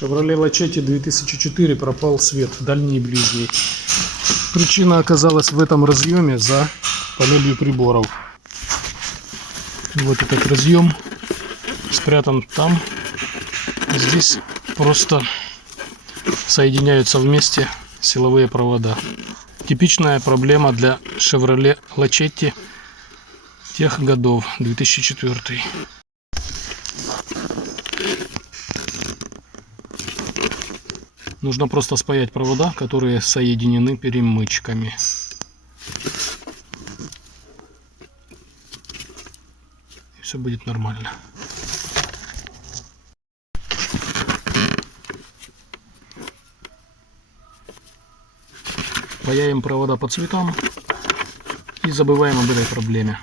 Chevrolet Lachete 2004 пропал свет, дальний и ближний. Причина оказалась в этом разъеме за панелью приборов. Вот этот разъем спрятан там. Здесь просто соединяются вместе силовые провода. Типичная проблема для Chevrolet Lachete тех годов, 2004. Нужно просто спаять провода, которые соединены перемычками. И все будет нормально. Паяем провода по цветам и забываем об этой проблеме.